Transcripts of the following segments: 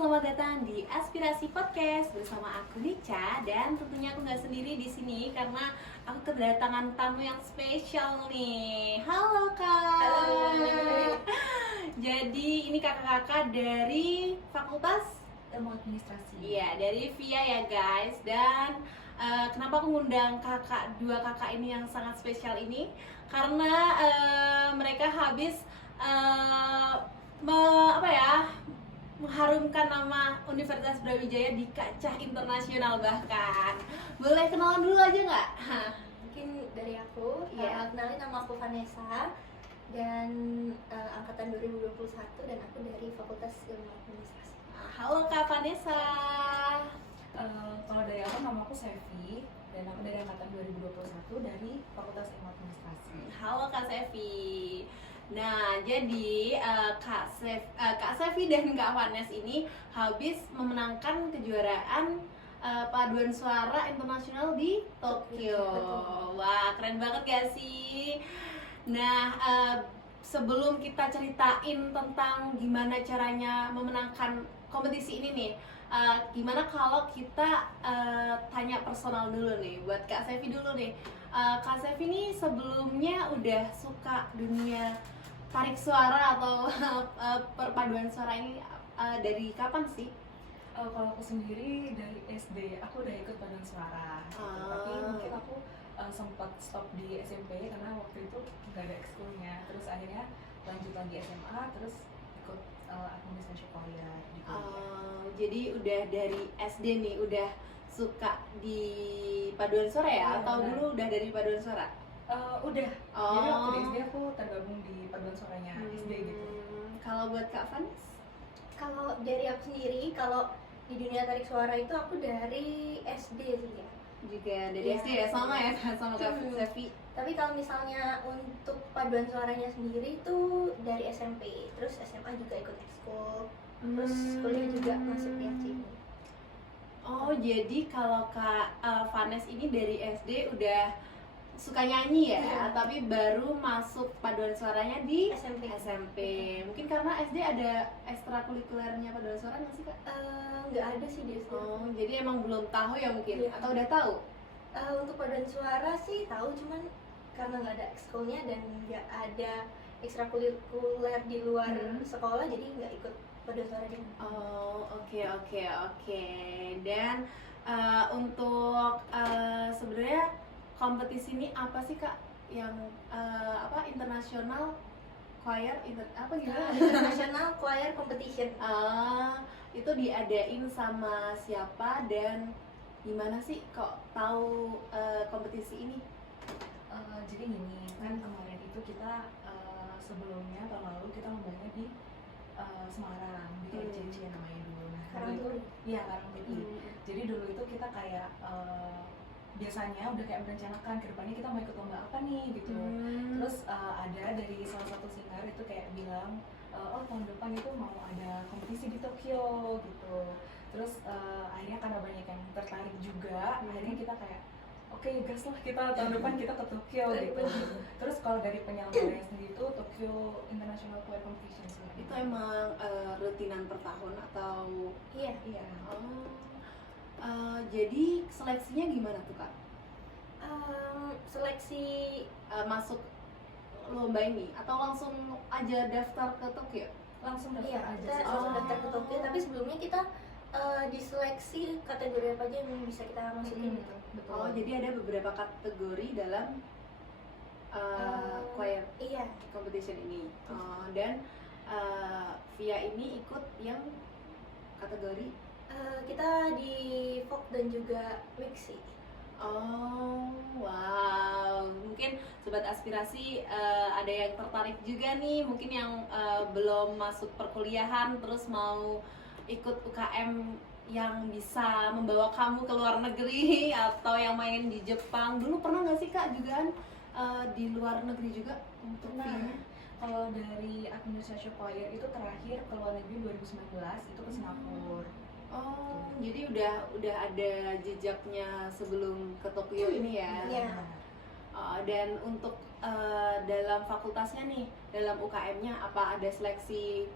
selamat datang di Aspirasi Podcast bersama aku Rica, dan tentunya aku nggak sendiri di sini karena aku kedatangan tamu yang spesial nih. Halo Kak. Halo. Jadi ini kakak-kakak dari Fakultas Ilmu Administrasi. Iya, dari VIA ya guys. Dan kenapa aku ngundang dua kakak ini yang sangat spesial ini? Karena mereka habis mengharumkan nama Universitas Brawijaya di kancah internasional bahkan. Boleh kenalan dulu aja nggak? Mungkin dari aku, Iya. kenalin, nama aku Vanessa dan angkatan 2021 dan aku dari Fakultas Ilmu Administrasi. Halo Kak Vanessa. Kalau dari aku, nama aku Sevi dan aku dari angkatan 2021 dari Fakultas Ilmu Administrasi. Halo Kak Sevi. Nah, jadi Kak Sevi dan Kak Vanes ini habis memenangkan kejuaraan paduan suara internasional di Tokyo. Betul. Wah, keren banget gak sih? Nah, sebelum kita ceritain tentang gimana caranya memenangkan kompetisi ini nih, gimana kalau kita tanya personal dulu nih, buat Kak Sevi dulu nih. Kak Sevi ini sebelumnya udah suka dunia tarik suara atau perpaduan suara ini dari kapan sih? Kalau aku sendiri dari SD, aku udah ikut paduan suara. Tapi mungkin aku sempat stop di SMP karena waktu itu nggak ada ekskulnya. Terus akhirnya lanjut lagi SMA, terus ikut administrasi choir di kuliah. Jadi udah dari SD nih udah suka di paduan suara ya? Iya, Atau benar. dulu udah dari paduan suara? Udah. Oh. Jadi waktu di SD aku tergabung di paduan suaranya SD gitu. Kalau buat Kak Vanes? Kalau dari aku sendiri, kalau di dunia tarik suara itu aku dari SD sih ya. Juga dari Iya. SD ya, sama ya sama Kak Hmm. Sevi. Tapi kalau misalnya untuk paduan suaranya sendiri itu dari SMP, terus SMA juga ikut ekskul, terus kuliah juga masuk di FCI. Oh, jadi kalau Kak Vanes ini dari SD udah suka nyanyi ya, Iya. tapi baru masuk paduan suaranya di SMP. SMP. Mungkin karena SD ada ekstrakurikulernya paduan suara nggak sih Kak? Nggak ada sih di SD. Oh, jadi emang belum tahu ya mungkin? Iya. Atau udah tahu? Untuk paduan suara sih tahu, cuman karena nggak ada ekskulnya dan nggak ada ekstrakurikuler di luar sekolah, jadi nggak ikut paduan suara di mana. Oh, oke. Dan untuk sebenarnya kompetisi ini apa sih Kak? Yang internasional choir apa gimana? International Choir Competition. Itu diadain sama siapa dan gimana sih kok tahu kompetisi ini? Jadi gini, kan kemarin itu kita sebelumnya tahun lalu kita lombanya di Semarang, di RCC namanya dulu. Nah, Karangturi. Iya, Karangturi. Jadi dulu itu kita kayak biasanya udah kayak merencanakan ke depannya kita mau ikut lomba apa nih gitu. Terus ada dari salah satu singer itu kayak bilang, oh tahun depan itu mau ada kompetisi di Tokyo gitu. Terus akhirnya karena banyak yang tertarik juga, akhirnya kita kayak oke, gas lah kita tahun depan kita ke Tokyo gitu. Terus kalau dari penyelenggaranya sendiri itu Tokyo International Choir Competition sih. Itu emang rutinan per tahun atau? Iya. Iya. Jadi seleksinya gimana tuh Kak? Seleksi Masuk lomba ini atau langsung aja daftar ke Tokyo? Langsung daftar iya, aja kita sih. langsung daftar ke Tokyo, tapi sebelumnya kita diseleksi kategori apa aja yang bisa kita masukin gitu. Betul. Oh, jadi ada beberapa kategori dalam choir Iya. competition ini. Dan Via ini ikut yang kategori. Kita di folk dan juga mix sih. Oh, wow. Mungkin sobat aspirasi ada yang tertarik juga nih, mungkin yang belum masuk perkuliahan terus mau ikut UKM yang bisa membawa kamu ke luar negeri atau yang main di Jepang. Dulu pernah nggak sih Kak juga di luar negeri juga untuk Nah, Via? kalau dari administrasi choir itu terakhir ke luar negeri 2019 itu ke Singapura. Oh, jadi udah ada jejaknya sebelum ke Tokyo ini ya. Iya. Dan untuk dalam fakultasnya nih, dalam UKM-nya apa ada seleksi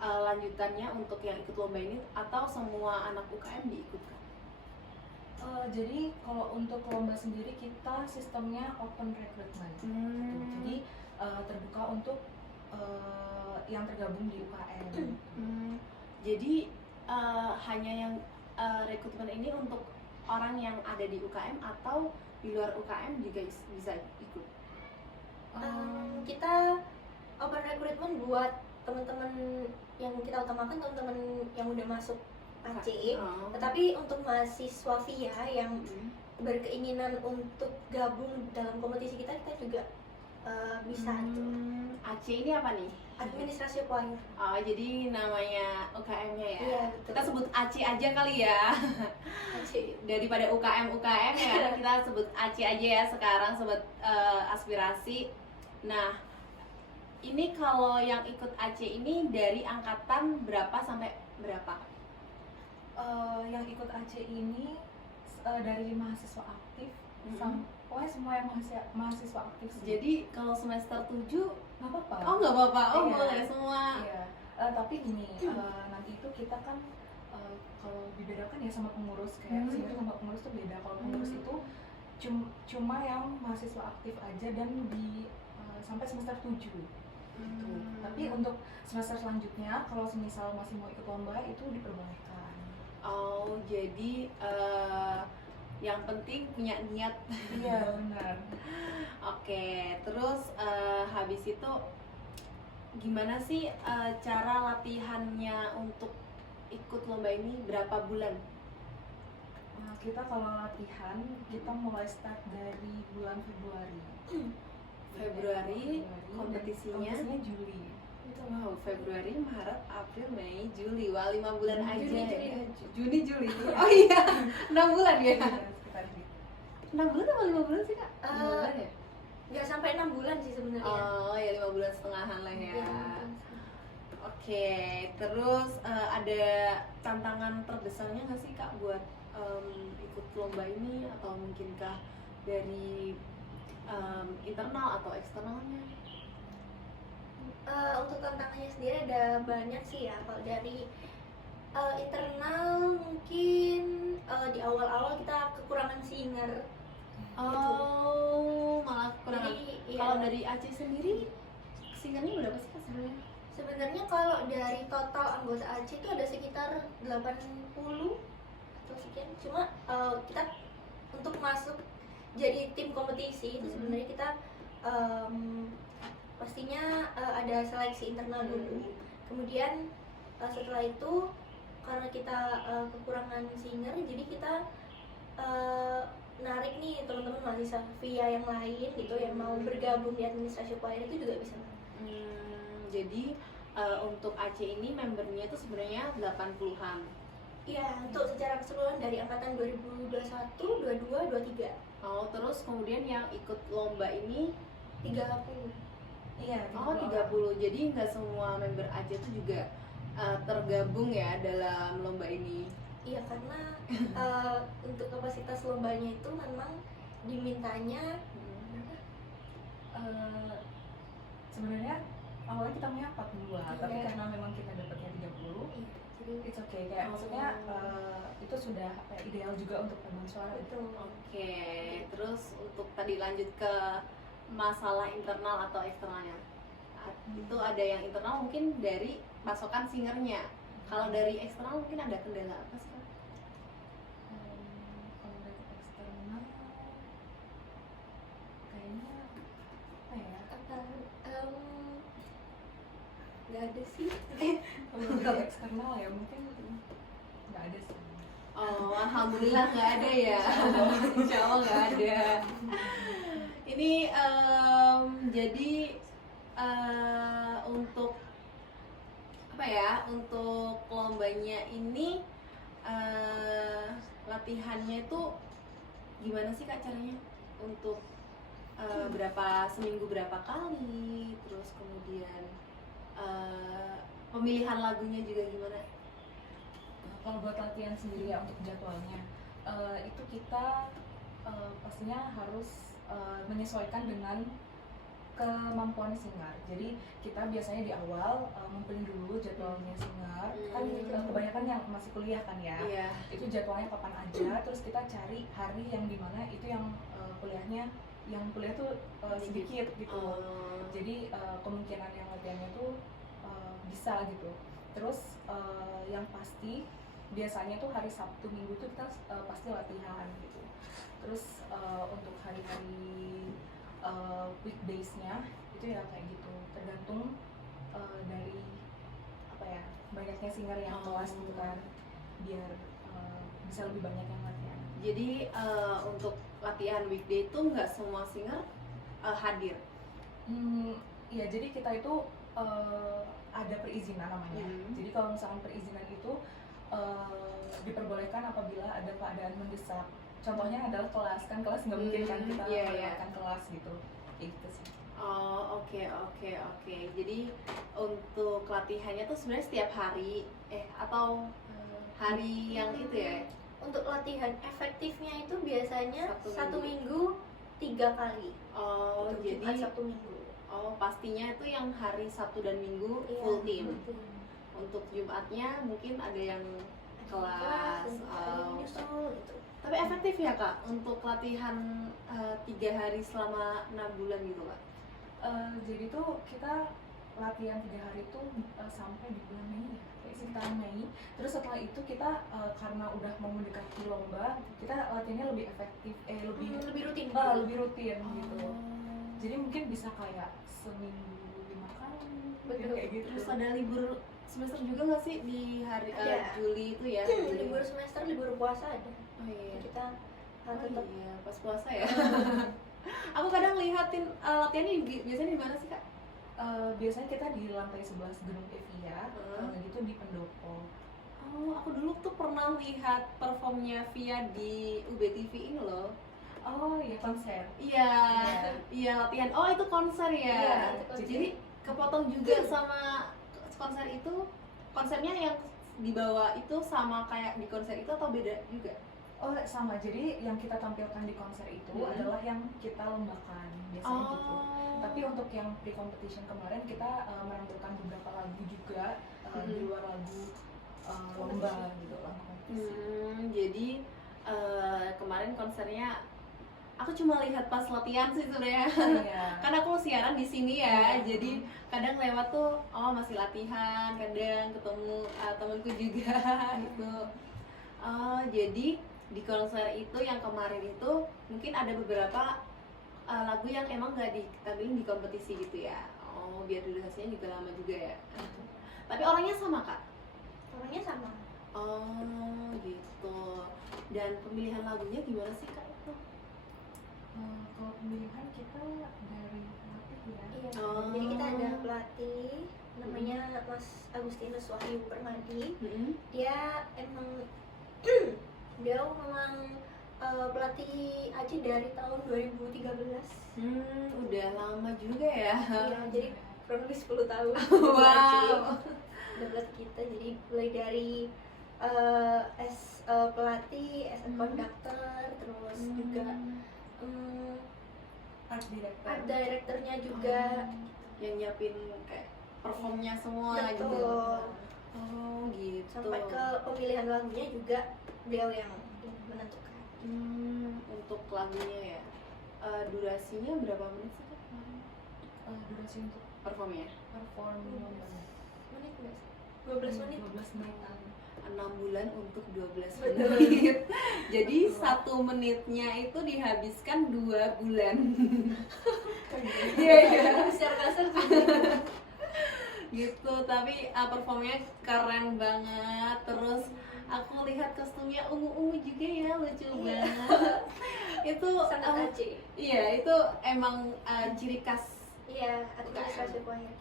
lanjutannya untuk yang ikut lomba ini atau semua anak UKM diikutkan? Jadi kalau untuk lomba sendiri kita sistemnya open recruitment. Gitu. Jadi terbuka untuk yang tergabung di UKM. Jadi hanya yang rekrutmen ini untuk orang yang ada di UKM atau di luar UKM juga bisa ikut? Kita open recruitment buat teman-teman yang kita utamakan, teman-teman yang udah masuk AC. Tetapi untuk mahasiswa VIA yang berkeinginan untuk gabung dalam kompetisi kita juga bisa tuh. AC ini apa nih? Administrasi choir. Oh, jadi namanya UKM-nya ya? Iya, betul. Kita sebut AC aja kali ya. AC. Daripada UKM ya, kita sebut AC aja ya sekarang, sobat aspirasi. Nah, ini kalau yang ikut AC ini dari angkatan berapa sampai berapa? Yang ikut AC ini dari mahasiswa aktif pokoknya semua yang mahasiswa aktif sih. Jadi kalau semester 7 nggak apa-apa. oh nggak apa-apa, oh Iya. boleh semua. Iya. Tapi gini, nanti itu kita kan kalau dibedakan ya sama pengurus, kayak singer sama pengurus tuh beda. Kalau pengurus itu cuma yang mahasiswa aktif aja dan di sampai semester 7 gitu. Tapi untuk semester selanjutnya kalau semisal masih mau ikut lomba itu diperbolehkan. Oh, jadi yang penting punya niat. Iya, benar. Oke, terus habis itu gimana sih cara latihannya untuk ikut lomba ini, berapa bulan? Nah, kita kalau latihan kita mulai start dari bulan Februari. Februari, kompetisinya Juli. Wow, Februari, Maret, April, Mei, Juli. Wah, 5 bulan aja. Juni, Juli. Oh iya, 6 bulan ya? Iya, sekitar gitu. 6 bulan apa 5 bulan sih, Kak? 5 bulan ya? Nggak sampai 6 bulan sih sebenarnya. Oh ya, 5 bulan setengahan lah ya. Iya. Oke, terus ada tantangan terbesarnya nggak sih, Kak, buat ikut lomba ini, atau mungkinkah dari internal atau eksternalnya? Untuk tantangannya sendiri ada banyak sih ya. Kalau dari internal mungkin di awal-awal kita kekurangan singer. Oh, malah kurang. Jadi, iya. Kalau dari Aceh sendiri, singernya berapa sih, Kak, sebenarnya? Sebenarnya kalau dari total anggota AC itu ada sekitar 80 atau sekian. Cuma kita untuk masuk jadi tim kompetisi itu sebenarnya kita pastinya ada seleksi internal dulu. Kemudian setelah itu karena kita kekurangan singer, jadi kita narik nih teman-teman mahasiswa VIA yang lain gitu yang mau bergabung di administrasi choir itu juga bisa. Jadi untuk AC ini membernya itu sebenarnya 80-an. Iya, untuk secara keseluruhan dari angkatan 2021, 22, 23. Oh, terus kemudian yang ikut lomba ini 30. Iya, oh 30. Jadi nggak semua member AC itu juga tergabung ya dalam lomba ini. Iya, karena untuk kapasitas lombanya itu memang dimintanya sebenarnya awalnya kita punya 42, tapi Iya. karena memang kita dapatnya 30, jadi it's okay. Kayak maksudnya itu sudah ideal juga untuk paduan suara itu. Oke, terus untuk tadi lanjut ke masalah internal atau eksternalnya. Itu ada yang internal mungkin dari pasokan singernya. Kalau dari eksternal mungkin ada kendala apa sih, Kak? Kalau dari eksternal kayaknya apa ya? nggak ada sih. Kalau dari eksternal ya mungkin nggak ada sih. Oh, alhamdulillah nggak ada ya. Insya Allah nggak ada. Ini jadi untuk apa ya? Untuk lombanya ini latihannya itu gimana sih, Kak, caranya? Untuk seminggu berapa kali? Terus kemudian pemilihan lagunya juga gimana? Kalau buat latihan sendiri ya untuk jadwalnya itu kita pastinya harus menyesuaikan dengan kemampuan Singar. Jadi kita biasanya di awal ngumpulin dulu jadwalnya Singar. Kan kebanyakan yang masih kuliah kan ya. Iya. Itu jadwalnya kapan aja, terus kita cari hari yang dimana itu yang kuliahnya, yang kuliah tuh sedikit gitu. Jadi kemungkinan yang latihannya tuh bisa gitu. Terus yang pasti biasanya tuh hari Sabtu Minggu tuh kita pasti latihan gitu. Terus untuk hari-hari weekdays-nya itu ya kayak gitu, tergantung dari apa ya, banyaknya Singar yang kelas gitu kan, biar bisa lebih banyak yang latihan. Jadi untuk latihan weekday itu nggak semua Singar hadir. Iya, jadi kita itu ada perizinan namanya. Jadi kalau misalkan perizinan itu diperbolehkan apabila ada keadaan mendesak. Contohnya adalah kelas, kan kelas nggak mungkin kan kita melewatkan kelas gitu. Itu sih. Oh, oke. Jadi untuk latihannya tuh sebenarnya setiap hari atau hari yang itu ya? Untuk latihan efektifnya itu biasanya Sabtu satu minggu 3 kali. Oh, Untuk jadi Jumat, Sabtu Minggu. Oh, pastinya itu yang hari Sabtu dan Minggu full team. Full team. Untuk Jumatnya mungkin ada yang kelas. Ada yang nyusul gitu. Tapi efektif ya Kak untuk latihan 3 hari selama 6 bulan gitu Kak? Jadi tuh kita latihan 3 hari tuh sampai di bulan Mei ya, kayak sekitar Mei. Terus setelah itu kita karena udah mau mendekati lomba, kita latihannya lebih efektif, lebih rutin. Lebih rutin gitu. Jadi mungkin bisa kayak seminggu 5 kali, Betul. kayak gitu. Terus ada libur semester juga nggak sih di hari Ada. Juli itu ya? Libur semester, libur puasa ada. Oh iya. Kita Oh tetap iya, pas puasa ya. Aku kadang lihatin latihannya biasanya di mana sih Kak? Biasanya kita di lantai 11 gedung Evia, gitu di Pendopo. Oh, aku dulu tuh pernah lihat performnya Via di UBTV ini loh. Oh iya, konser. Iya, latihan. Oh itu konser ya. Iya, itu konser. Jadi kepotong juga sama konser itu. Konsernya yang dibawa itu sama kayak di konser itu atau beda juga? Oh sama, jadi yang kita tampilkan di konser itu adalah yang kita lombakan biasanya gitu. Tapi untuk yang pre-competition kemarin kita menampilkan beberapa lagu juga di luar lagu lomba gitu lah. Jadi kemarin konsernya aku cuma lihat pas latihan sih sebenarnya. Karena aku siaran di sini ya, jadi kadang lewat tuh masih latihan, kadang ketemu temanku juga gitu. Jadi di konser itu yang kemarin itu mungkin ada beberapa lagu yang emang gak ditampilin di kompetisi gitu ya. Oh, biar durasinya juga lama juga ya. Tapi orangnya sama Kak? orangnya sama. Oh gitu. Dan pemilihan lagunya gimana sih Kak itu? Kalau pemilihan kita dari pelatih ya. Iya. Jadi kita ada pelatih namanya Mas Agustinus Wahyu Permadi. Dia emang dia memang pelatih Aji dari tahun 2013. Udah lama juga ya. Iya, jadi kurang lebih 10 tahun. Wow. Udah pelatih kita, jadi mulai dari pelatih, as a conductor, terus juga Art director. art directornya juga. Yang nyiapin kayak performnya semua Betul. gitu. Oh gitu. Sampai ke pemilihan lagunya juga beliau yang menentukan. Untuk lagunya ya, durasinya berapa menit sih Kak? Durasi untuk Performnya? perform Menit enggak sih? 12 menit. 12 menitan. 6 bulan untuk 12 Betul. menit. Jadi 1 menitnya itu dihabiskan 2 bulan. Iya, secara kasar sih. Gitu, tapi performnya keren banget. Terus aku lihat kostumnya ungu-ungu juga ya, lucu banget. Itu Sangat Aceh. iya, itu emang ciri khas. Iya, administrasi choir.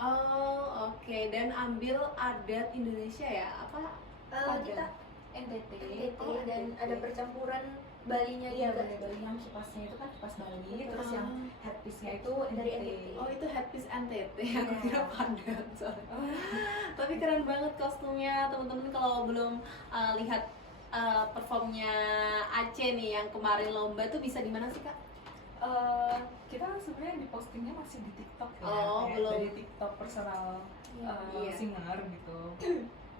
Oh, oke. Dan ambil adat Indonesia ya? Apa? Kita NTT. NTT dan ada percampuran Balinya Iya, juga. Bali yang kipasnya itu kan kipas Bali, terus yang headpiece-nya itu Dari NTT. NTT. Oh, itu headpiece NTT. Iya. Aku kira padat soalnya. Tapi keren banget kostumnya, teman-teman. Kalau belum lihat performnya Aceh nih yang kemarin lomba tuh bisa di mana sih Kak? Kita sebenarnya di postingnya masih di TikTok ya, Oh, kayak belum. dari TikTok personal Iya. singer gitu.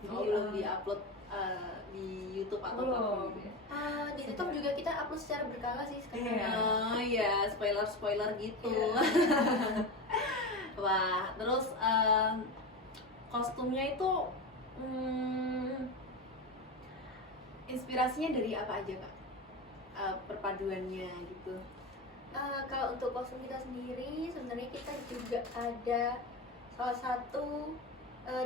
Jadi belum di-upload di YouTube atau Belum. apa gitu ya. Di TikTok juga kita upload secara berkala sih sekarang. Iya. Oh iya, spoiler gitu. Iya. Wah, terus kostumnya itu inspirasinya dari apa aja kak? Perpaduannya gitu. Kalau untuk kostum kita sendiri, sebenarnya kita juga ada salah satu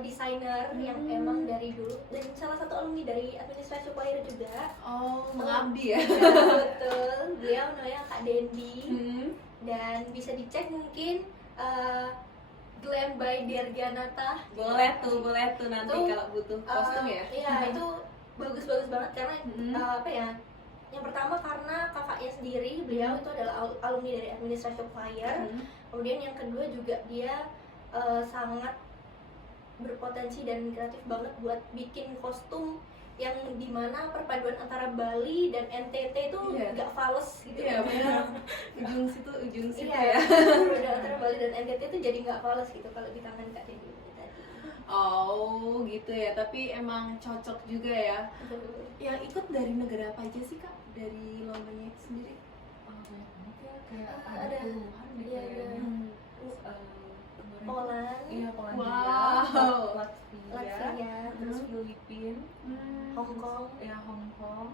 desainer yang emang dari dulu, dan salah satu alumni dari administrasi choir juga. Oh, mengabdi ya? Ya, betul. Beliau namanya Kak Dendi. Dan bisa dicek mungkin Glam by Derganata. Boleh tuh nanti Itu, kalau butuh kostum ya. Iya, itu bagus-bagus banget karena Hmm. apa ya? Yang pertama karena kakaknya sendiri, beliau itu adalah alumni dari administrasi choir. Kemudian yang kedua juga dia sangat berpotensi dan kreatif banget buat bikin kostum yang dimana perpaduan antara Bali dan NTT itu Iya. nggak fals gitu. Iya benar. Ujung situ Iya, ya. perpaduan antara Bali dan NTT itu jadi nggak fals gitu kalau di tangan Kak Dendi tadi. Oh gitu ya, tapi emang cocok juga ya. Yang ikut dari negara apa aja sih kak? Dari lombanya itu sendiri? Banyak banget ya, kayak Ada. ada puluhan deh Iya, kayaknya. Kemarin Poland, iya, Polandia, Wow. Latvia, terus Filipina, Hong Kong. ya Hong Kong,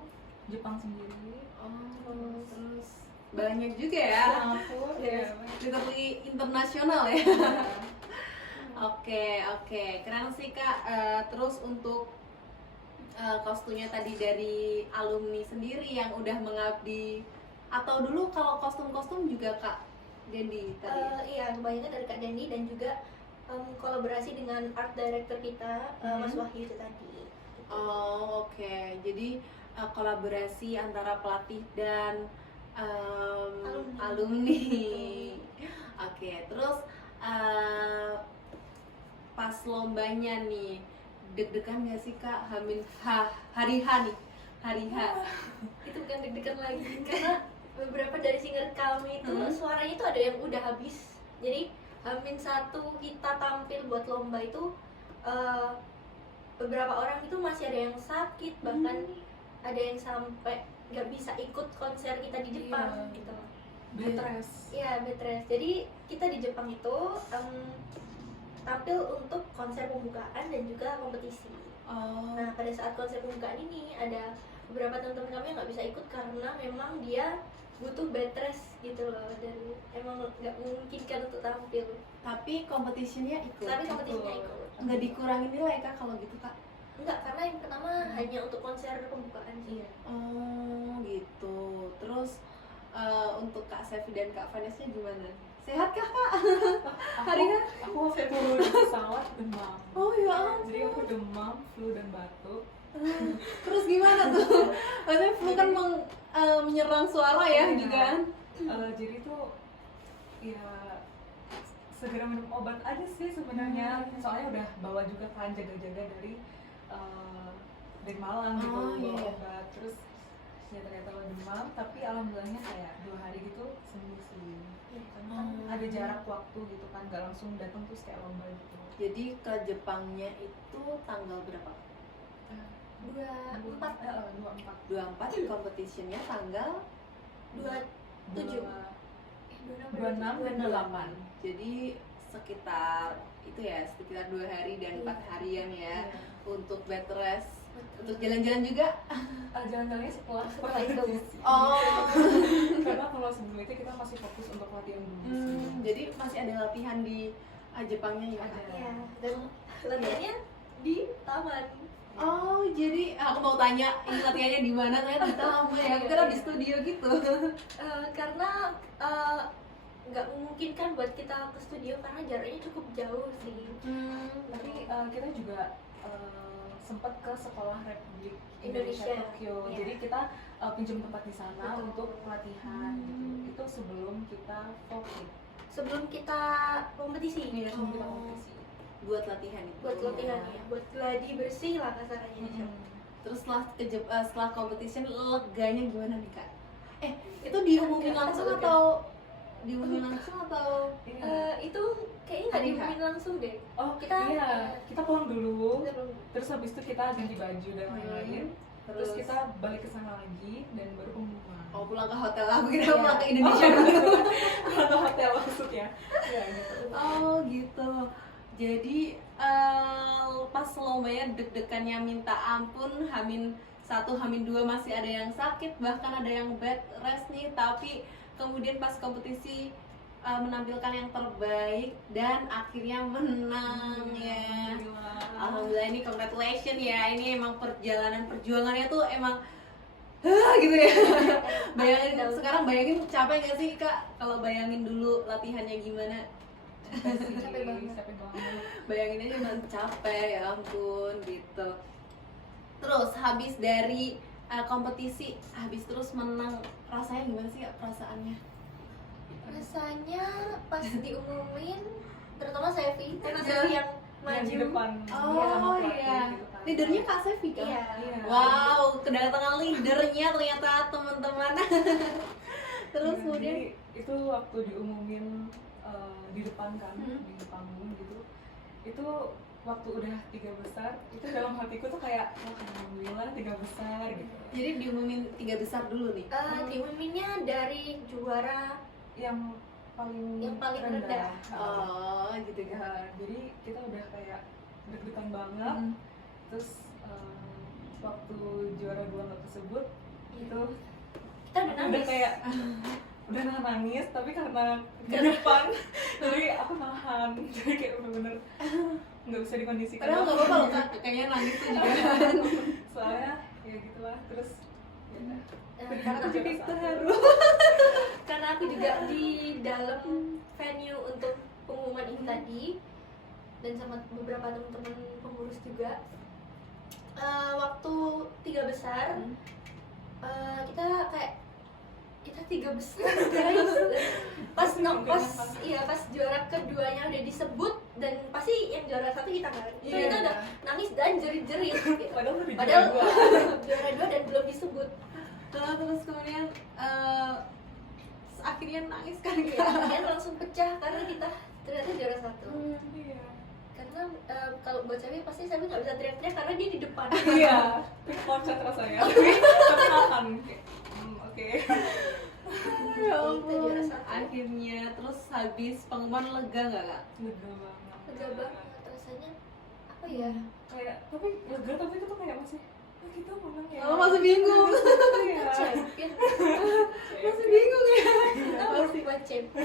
Jepang sendiri, Oh, terus banyak juga ya. Singapura, Yes. Literally internasional ya. Iya. Oke, keren sih kak. Terus untuk kostumnya tadi dari alumni sendiri yang udah mengabdi, atau dulu kalau kostum-kostum juga kak Dendi tadi ya? Iya, kebanyakan dari Kak Dendi dan juga kolaborasi dengan art director kita Mas Wahyu itu tadi. Oh oke, jadi kolaborasi antara pelatih dan alumni. Oke, terus pas lombanya nih deg-degan gak sih kak? Hari H nih, hari H. Itu bukan deg-degan lagi karena beberapa dari singer kami itu suaranya itu ada yang udah habis. Jadi H-1 kita tampil buat lomba itu beberapa orang itu masih ada yang sakit, bahkan ada yang sampai nggak bisa ikut konser kita di Jepang Iya. gitu. Bed rest. Iya, bed rest. Jadi kita di Jepang itu tampil untuk konser pembukaan dan juga kompetisi. Oh, Nah, pada saat konser pembukaan ini ada beberapa teman-teman kami yang nggak bisa ikut karena memang dia butuh bed rest gitu loh, dan emang nggak memungkinkan untuk tampil. tapi competitionnya ikut. Tapi kompetisinya ikut. Nggak dikurangin nilai kak kalau gitu kak? Enggak, karena yang pertama hanya untuk konser pembukaan sih. Oh gitu. Terus untuk Kak Sevi dan Kak Vanessa gimana? Sehat kah Kak? Hari H? Aku waktu di pesawat demam. Oh ya. Jadi aku demam, flu dan batuk. Terus gimana tuh? Maksudnya flu kan menyerang suara ya Iya. juga kan? Jadi tuh ya segera minum obat aja sih sebenarnya. Soalnya udah bawa juga kan jaga-jaga dari Malang gitu, Oh, bawa iya. obat. Terus ya ternyata demam, tapi alhamdulillahnya kayak 2 hari gitu sembuh sih. Kan ada jarak waktu gitu kan, nggak langsung datang terus kayak lomba gitu. Jadi ke Jepangnya itu tanggal berapa? 24, 24 competitionnya tanggal 27, 26 dan 28. Jadi sekitar itu ya, sekitar 2 hari dan 4 harian ya untuk bed rest. Untuk jalan-jalan juga? Jalan-jalannya setelah itu. kompetisi. Oh. Karena kalau sebelum itu kita masih fokus untuk latihan dulu sih. Jadi masih ada latihan di Jepangnya ya? Ada. Ya, dan latihannya di taman. Oh, jadi aku mau tanya ini latihannya di mana? Ternyata di taman ya, aku kira di studio gitu. Karena nggak memungkinkan buat kita ke studio karena jaraknya cukup jauh sih. Tapi kita juga sempat ke sekolah Republik Indonesia. Indonesia Tokyo. Iya. Jadi kita pinjam tempat di sana Betul. untuk pelatihan gitu. Itu sebelum kita volley. Sebelum kita kompetisi. Iya, sebelum kita Oh. kompetisi. Buat latihan itu. Buat latihan ya, buat gladi bersih lah kasarnya. Terus setelah competition leganya gimana nih kak? Itu diumumin Agak langsung lega. atau diumumin langsung atau? Iya. Itu kayaknya nggak diumumin langsung deh. Oh Kita- kita pulang dulu. Kita belum. Terus habis itu kita ganti baju dan lain-lain. Terus kita balik ke sana lagi dan baru pengumuman. Oh, pulang ke hotel, aku kira Iya. pulang ke Indonesia dulu. Pulang ke hotel maksudnya. Ya gitu. Oh gitu. Jadi pas lombanya deg-degannya minta ampun, H-1, H-2 masih ada yang sakit, bahkan ada yang bed rest nih. Tapi kemudian pas kompetisi menampilkan yang terbaik dan akhirnya menang ya. Alhamdulillah, ini congratulations ya. Ini emang perjuangannya tuh emang gitu ya. Bayangin sekarang, bayangin capek gak sih Kak kalau bayangin dulu latihannya gimana? Capek banget. Bayangin aja emang capek, ya ampun gitu. Terus habis dari kompetisi, habis terus menang, rasanya gimana sih Kak, perasaannya? Rasanya pas diumumin, terutama Sevi, karena Iya. Sevi yang Yang maju. di depan. Oh iya, leadernya Kak Sevi kan? Iya. Iya. Wow, kedatangan leadernya ternyata teman-teman. Terus Iya, kemudian jadi itu waktu diumumin di depan kan, Hmm. di panggung gitu. Itu waktu udah 3 besar, itu dalam hatiku tuh kayak wah alhamdulillah 3 besar gitu. jadi diumumin 3 besar dulu nih. Diumuminnya dari juara Yang paling rendah. Oh, gitu kan. Ya, jadi kita udah kayak deg-degan banget. Hmm. Terus waktu juara 2 tersebut itu Kita udah udah nangis. kayak udah nangis, tapi karena ke depan jadi aku nahan. Jadi kayak bener-bener nggak bisa dikondisikan. Padahal nggak apa-apa loh Kak, kayaknya nangis tuh juga. Soalnya ya gitulah. Terus ya, Karena aku Jadi juga terharu. karena aku juga di dalam venue untuk pengumuman ini tadi, dan sama beberapa teman-teman pengurus juga. Waktu 3 besar, kita kayak kita 3 besar guys. Pas pas juara keduanya udah disebut, dan pasti yang juara 1 kita kan. Itu Iya. kita udah nangis dan jerit-jerit gitu. Padahal lebih Padahal juara 2. juara 2 dan belum disebut. Terus kemudian akhirnya nangis kan Ya, Kak? kemudian langsung pecah karena kita ternyata juara 1. Iya. Karena kalau buat cewek pasti saya nggak bisa teriak-teriak karena dia di depan. Iya. Loncat rasanya. Tapi nahan. Oke. Ya Itu ampun. juara 1. Akhirnya terus habis pengumuman lega nggak Kak? Lega banget. Lega banget rasanya. Apa ya? Kayak tapi lega, tapi itu tuh kayak masih kita menang ya. Oh, masih bingung. Iya. Champion. Masih bingung ya. Kita masih buat champion.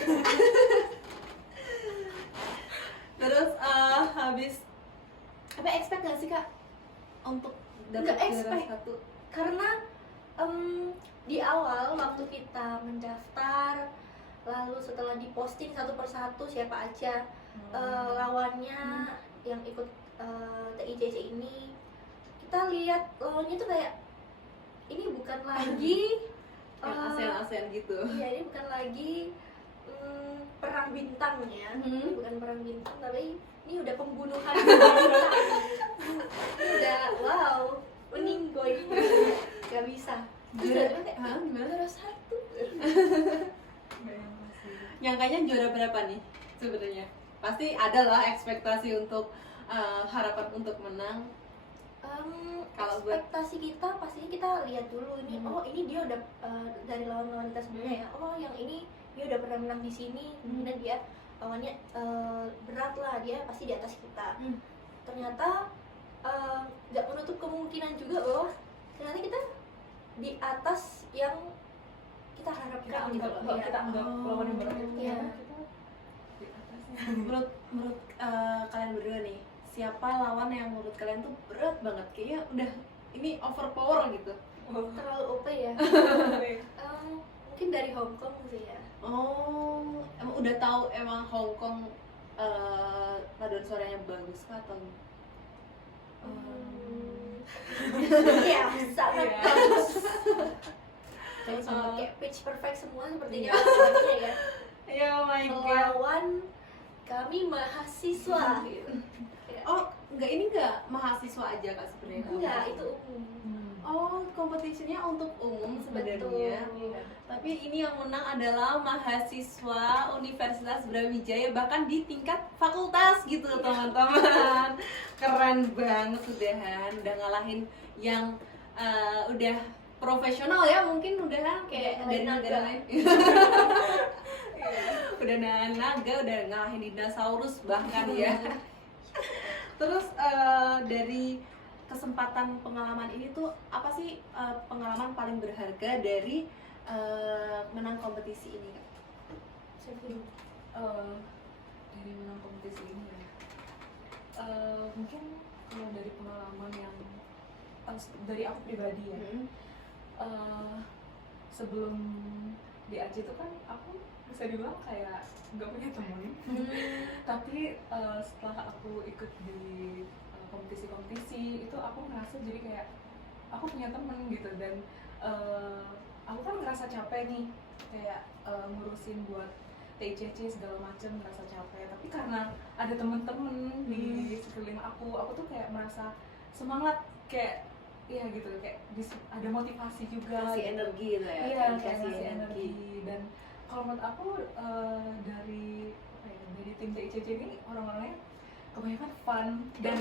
Terus habis apa expect gak sih Kak untuk dapat Nggak juara expect. 1? Karena di awal waktu kita mendaftar, lalu setelah diposting satu persatu siapa aja lawannya yang ikut TICC ini, kita lihat lawannya tuh kayak ini bukan lagi Yang ASEAN gitu. iya, ini bukan lagi perang bintangnya. Ini bukan perang bintang, tapi ini udah pembunuhan bintang. Ini udah wow, meninggoy, gak bisa. Terus Juara, tiba-tiba kayak gimana? juara 1. Nyangkanya juara berapa nih sebenarnya? Pasti ada lah ekspektasi untuk harapan untuk menang. Kalau buat- Ekspektasi kita pastinya kita lihat dulu ini, oh ini dia udah dari lawan-lawan kita sebelumnya ya, oh yang ini dia udah pernah menang di sini, kemudian dia lawannya berat lah, dia pasti di atas kita. Ternyata nggak menutup kemungkinan juga loh, ternyata kita di atas yang kita harapkan Kita gitu anggap, loh. kita anggap lawan yang berat itu Iya. kita di atasnya. menurut kalian berdua nih, siapa lawan yang menurut kalian tuh berat banget, kayaknya udah ini overpower gitu? Terlalu OP ya. Mungkin dari Hong Kong sih ya. Oh, emang udah tahu emang Hong Kong paduan suaranya bagus kah atau? Iya, sangat Iya. bagus. Kayak sama Oh. kayak pitch perfect semua sepertinya Iya. lawannya ya. Ya my god. Melawan kami mahasiswa gitu. Ya. Oh, enggak, ini enggak mahasiswa aja Kak sebenarnya? Enggak, itu umum. Oh, kompetisinya untuk umum sebenarnya. Betul. Tapi ini yang menang adalah mahasiswa Universitas Brawijaya, bahkan di tingkat fakultas gitu teman-teman. Keren banget udah ngalahin yang udah profesional ya, mungkin udah kayak dari negara lain. Udah naga, udah ngalahin dinosaurus bahkan ya. Terus dari kesempatan pengalaman ini tuh apa sih pengalaman paling berharga dari menang kompetisi ini Kak? Dari menang kompetisi ini ya, mungkin kalau dari pengalaman yang dari aku pribadi ya, sebelum di AJ itu kan aku bisa dibilang kayak nggak punya teman. Tapi setelah aku ikut di kompetisi-kompetisi itu aku ngerasa jadi kayak aku punya temen gitu. Dan aku kan ngerasa capek nih kayak ngurusin buat TICC segala macem, ngerasa capek, tapi karena ada temen-temen di sekeliling aku tuh kayak merasa semangat, kayak iya gitu, kayak ada motivasi juga, Kasih gitu. energi gitu ya. Iya, kayak kasih ngasih energi. Dan kalau menurut aku dari apa ya, dari tim TICC ini orang-orangnya kebanyakan fun dan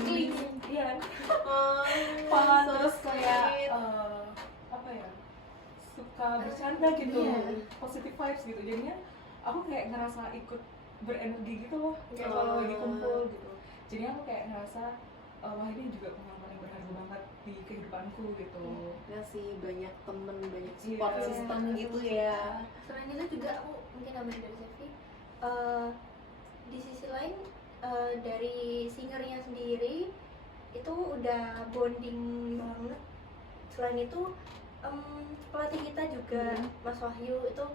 iya fun, so terus kayak sweet. apa ya, suka bercanda gitu, Iya. positive vibes gitu. Jadinya aku kayak ngerasa ikut berenergi gitu loh Iya. kalau lagi kumpul gitu. Jadinya aku kayak ngerasa wah ini juga pengalaman yang berharga banget di kehidupanku gitu. Ya sih, banyak temen, banyak support Iya. system gitu ya. Selain itu juga aku mungkin nambahin dari Sevi, di sisi lain dari singernya sendiri itu udah bonding banget. Selain itu pelatih kita juga Mas Wahyu itu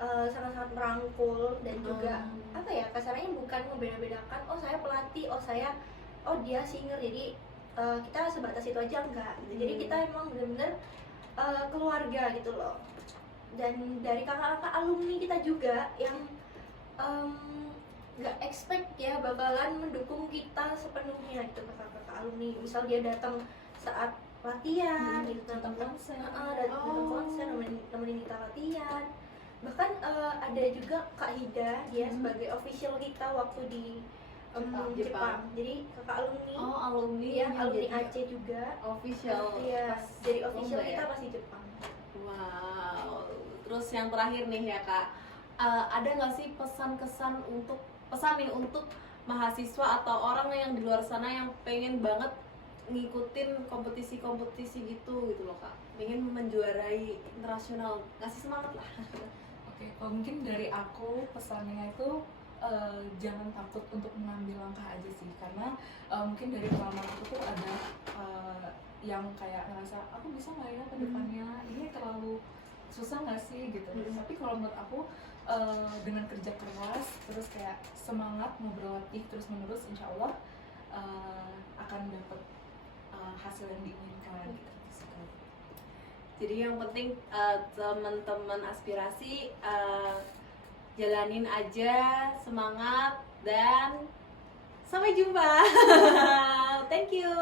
sangat-sangat merangkul dan juga apa ya, kasarnya bukan membeda-bedakan oh saya pelatih, oh dia singer, jadi kita sebatas itu aja enggak gitu. Jadi kita emang benar-benar keluarga gitu loh. Dan dari kakak-kakak alumni kita juga yang nggak expect ya bakalan mendukung kita sepenuhnya gitu, kakak-kakak alumni. Misal dia datang saat latihan gitu, datang konser, datang konser, nemenin kita latihan. Bahkan ada juga Kak Hida, dia sebagai official kita waktu di Jepang. Jadi kakak alumni. Oh, alumni Iya, yang alumni jadi AC juga. official. Iya, pas jadi official lomba ya? kita pas di Jepang. Wow. Terus yang terakhir nih ya Kak, ada nggak sih pesan-kesan untuk mahasiswa atau orang yang di luar sana yang pengen banget ngikutin kompetisi-kompetisi gitu loh Kak, pengen menjuarai internasional, ngasih semangat lah. Oke, kalau mungkin dari aku pesannya itu jangan takut untuk mengambil langkah aja sih, karena mungkin dari pengalaman aku tuh ada yang kayak ngerasa aku bisa nggak ya ke depannya, ini terlalu susah nggak sih gitu. Tapi kalau menurut aku dengan kerja keras terus kayak semangat mau berlatih terus menerus, insya Allah akan dapat hasil yang diinginkan gitu. Jadi yang penting teman-teman aspirasi jalanin aja, semangat, dan sampai jumpa. Thank you.